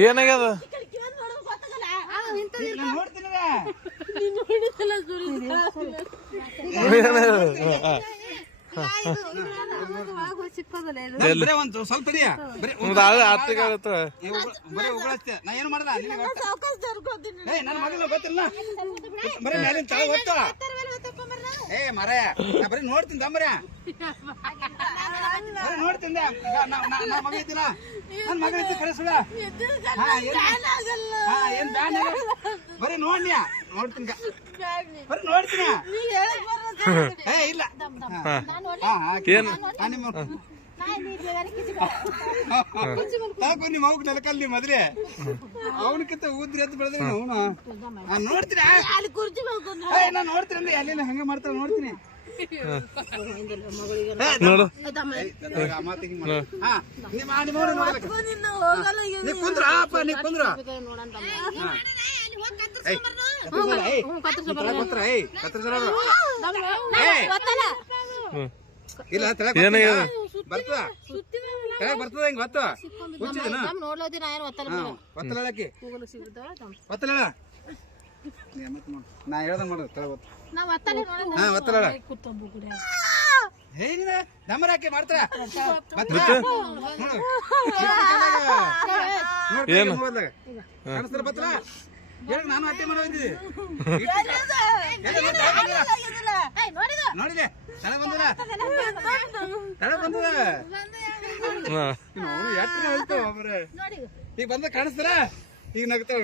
ಏನಾಗ್ಯದ ಸ್ವಲ್ಪ ನಾ ಏನು ಮಾಡಲ್ಲ ನನ್ನ ಮಗನ ಗೊತ್ತಿಲ್ಲ ಬರೀ ಮೇಲಿನ ತಳ ಗೊತ್ತು ಏ ಮರ ನಾ ಬರೀ ನೋಡ್ತೀನಿ ದಮ್ಮರ ಬರೀ ನೋಡ್ತೀನಿ ನಾ ಮಗ ಇದ್ದೀನ ನನ್ನ ಮಗ ಇದ್ದು ಕಳಿಸುಡ ಏನ್ ಬ್ಯಾನ್ ಬರೀ ನೋಡ್ನಿ ನೋಡ್ತೀನಿ ಬರೀ ನೋಡ್ತೀನಿ ಏ ಇಲ್ಲ ನಿಮ್ಮ ಮಗ ನೆಲಕಲ್ಲಿ ಮದ್ರಿ ಅವನಕ್ಕಿಂತ ಊದ್ರಿ ಅಂತ ಬೆಳೆದ್ರೆ ಅವನು ನೋಡ್ತೀನಿ ನಾನು ನೋಡ್ತೀನಿ ಅಲ್ಲಿನ ಹಂಗ ಮಾಡ್ತಾರ ನೋಡ್ತೀನಿ ಕುಂದ್ರ ನೀ ಕುಂದ್ರ ಇಲ್ಲ ಬರ್ತದ ಕೆಳಗ್ ಬರ್ತದ ಹಿಂಗ ಗೊತ್ತ ಒತ್ತಲಕ್ಕೆ ಒತ್ತಲ ನಾ ಹೇಳ್ದ ಮಾಡ ಕೆಳಗ್ ಒತ್ತಲ ಹೇಗಿದ ನಮ್ಮರಾಕೆ ಮಾಡ್ತಾರ ಕಾಣಿಸ್ತಾರ ಬತ್ತಲ ಹೇಳ ನಾನು ಅಟ್ಟೆ ಮಾಡೋದಿದ್ದಿ ನೋಡಿದೆ ತಳ ಬಂದದ ತಳ ಬಂದದ ಎಟ್ಟ ಹೇಳ್ತಾವ ಬರೇ ಈಗ ಬಂದ ಕಾಣಿಸ್ತಾರ ಈಗ ನಗ್ತಾವ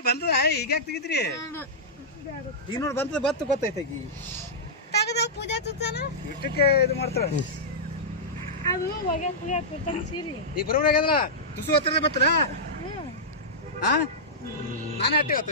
ಬಂದದ ಈಗ ಯಾಕೆ ತೆಗಿದ್ರಿ ಈಗ ನೋಡಿ ಬಂದದ ಬತ್ತು ಗೊತ್ತೈತೆ ಈಗ ಇಷ್ಟಕ್ಕೆ ಇದು ಮಾಡ್ತಾರ ಈಗ ಬರೋಣ ತುಸು ಹತ್ತಿರ ಬತ್ತಲ್ಲ ನಾನೇ ಅಟ್ಟೆ ಗೊತ್ತ